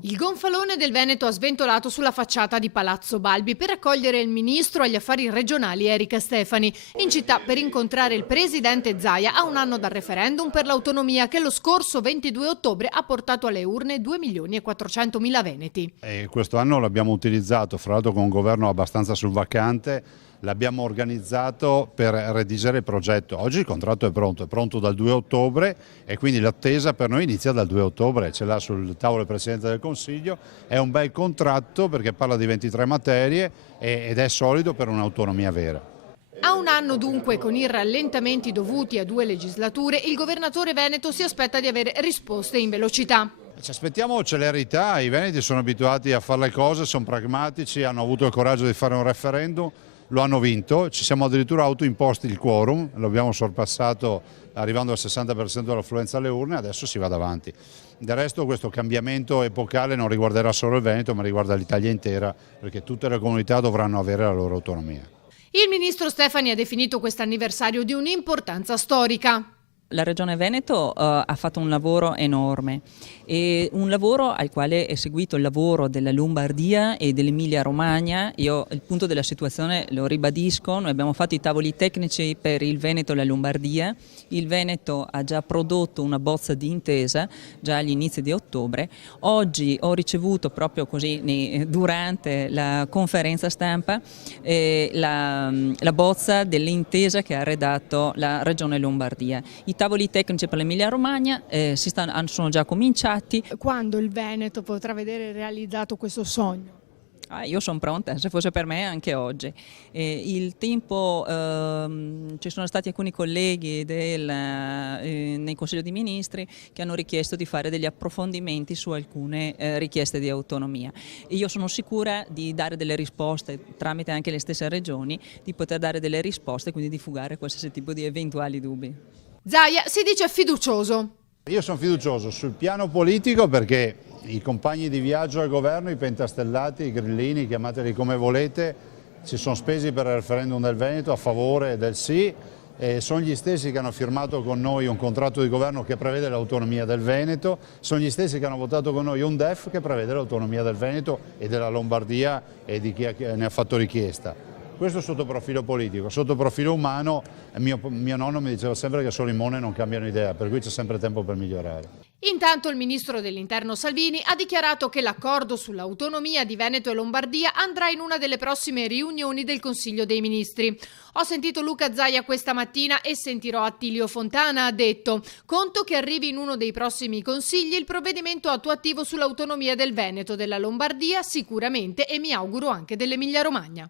Il gonfalone del Veneto ha sventolato sulla facciata di Palazzo Balbi per accogliere il ministro agli affari regionali Erika Stefani in città per incontrare il presidente Zaia a un anno dal referendum per l'autonomia che lo scorso 22 ottobre ha portato alle urne 2.400.000 veneti. E questo anno l'abbiamo utilizzato, fra l'altro con un governo abbastanza sul vacante, l'abbiamo organizzato per redigere il progetto. Oggi il contratto è pronto dal 2 ottobre e quindi l'attesa per noi inizia dal 2 ottobre, ce l'ha sul tavolo il Presidente del Consiglio, è un bel contratto perché parla di 23 materie ed è solido per un'autonomia vera. A un anno dunque, con i rallentamenti dovuti a 2 legislature, il governatore veneto si aspetta di avere risposte in velocità. Ci aspettiamo celerità, i veneti sono abituati a fare le cose, sono pragmatici, hanno avuto il coraggio di fare un referendum, lo hanno vinto, ci siamo addirittura autoimposti il quorum, lo abbiamo sorpassato arrivando al 60% dell'affluenza alle urne, adesso si va avanti. Del resto questo cambiamento epocale non riguarderà solo il Veneto ma riguarda l'Italia intera perché tutte le comunità dovranno avere la loro autonomia. Il ministro Stefani ha definito quest'anniversario di un'importanza storica. La Regione Veneto ha fatto un lavoro enorme, e un lavoro al quale è seguito il lavoro della Lombardia e dell'Emilia Romagna. Io il punto della situazione lo ribadisco, noi abbiamo fatto i tavoli tecnici per il Veneto e la Lombardia, il Veneto ha già prodotto una bozza di intesa già agli inizi di ottobre. Oggi ho ricevuto proprio così durante la conferenza stampa la bozza dell'intesa che ha redatto la Regione Lombardia. I tavoli tecnici per l'Emilia Romagna sono già cominciati. Quando il Veneto potrà vedere realizzato questo sogno? Io sono pronta, se fosse per me anche oggi. Il tempo, ci sono stati alcuni colleghi nel Consiglio dei Ministri che hanno richiesto di fare degli approfondimenti su alcune richieste di autonomia. E io sono sicura di dare delle risposte tramite anche le stesse regioni, di poter dare delle risposte e quindi di fugare qualsiasi tipo di eventuali dubbi. Zaia si dice fiducioso. Io sono fiducioso sul piano politico perché i compagni di viaggio al governo, i pentastellati, i grillini, chiamateli come volete, si sono spesi per il referendum del Veneto a favore del sì e sono gli stessi che hanno firmato con noi un contratto di governo che prevede l'autonomia del Veneto, sono gli stessi che hanno votato con noi un DEF che prevede l'autonomia del Veneto e della Lombardia e di chi ne ha fatto richiesta. Questo sotto profilo politico, sotto profilo umano, mio nonno mi diceva sempre che solo i mone non cambiano idea, per cui c'è sempre tempo per migliorare. Intanto il ministro dell'Interno Salvini ha dichiarato che l'accordo sull'autonomia di Veneto e Lombardia andrà in una delle prossime riunioni del Consiglio dei Ministri. Ho sentito Luca Zaia questa mattina e sentirò Attilio Fontana, ha detto. Conto che arrivi in uno dei prossimi consigli il provvedimento attuativo sull'autonomia del Veneto, della Lombardia sicuramente e mi auguro anche dell'Emilia Romagna.